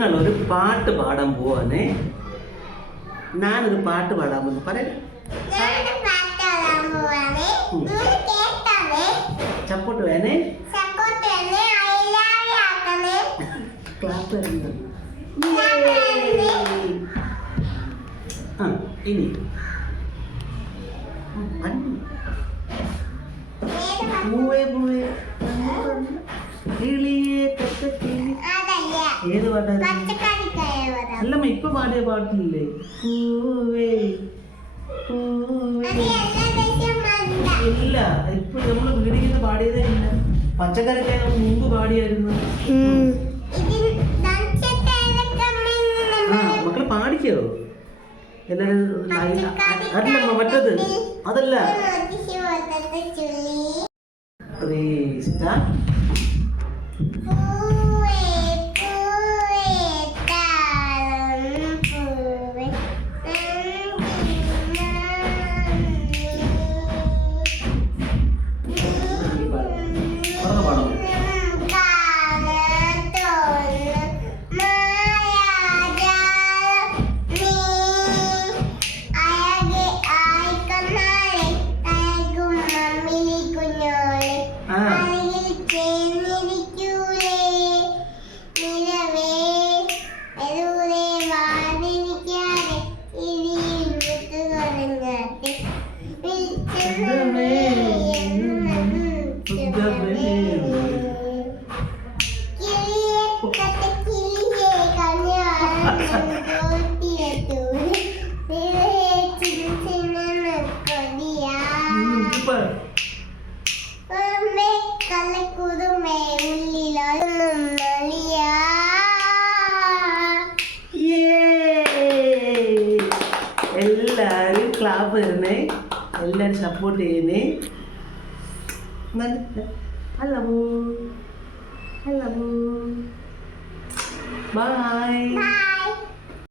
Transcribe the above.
ഞങ്ങളൊരു പാട്ട് പാടാൻ പോവാണേ. ഞാനൊരു പാട്ട് പാടാൻ പോകുന്നു. പറയാം സപ്പോർട്ട് വേണേ. ക്ലാസ് ഇനി പൂവേ പൂവേ കിളിയേ തത്തക്കിളി. ഏത് പാട്ടാണ്? അല്ലമ്മ ഇപ്പൊ പാടിയ പാട്ടില്ലേ? പൂവേ പൂവേ. ഇല്ല, ഇപ്പൊ നമ്മള് വീടിന്ന് പാടിയതേ ഇല്ല. പച്ചക്കറിക്കായ മുമ്പ് പാടിയായിരുന്നു. മക്കള് പാടിക്കോ എല്ലാരും? അല്ലമ്മ മറ്റത് അതല്ല. എല്ലാരും ക്ലാപ്പ് തരണേ, എല്ലാരും സപ്പോർട്ട് ചെയ്യണേ. Hello hello bye.